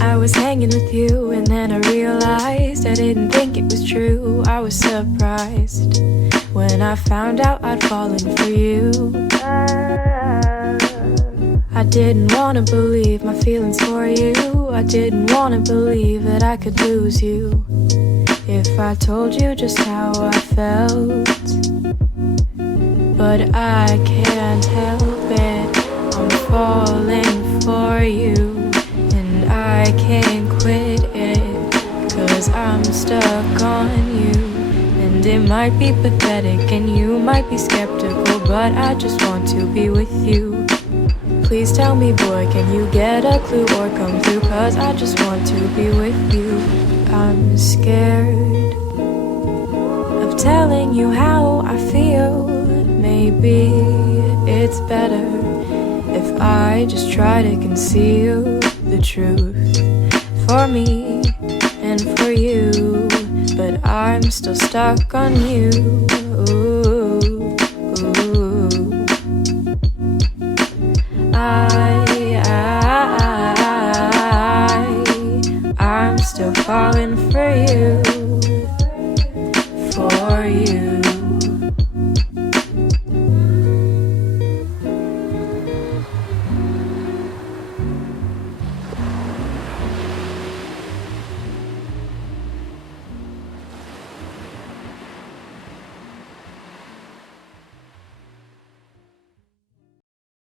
I was hanging with you and then I realized I didn't think it was true. I was surprised when I found out I'd fallen for you. I didn't wanna believe my feelings for you. I didn't wanna believe that I could lose you if I told you just how I felt. But I can't help it, I'm falling for you. And I can't quit it, 'cause I'm stuck on you. And it might be pathetic and you might be skeptical, but I just want to be with you. Please tell me, boy, can you get a clue or come through? 'Cause I just want to be with you. I'm scared of telling you how I feel. Maybe it's better if I just try to conceal the truth for me and for you. But I'm still stuck on you. I'm still falling for you.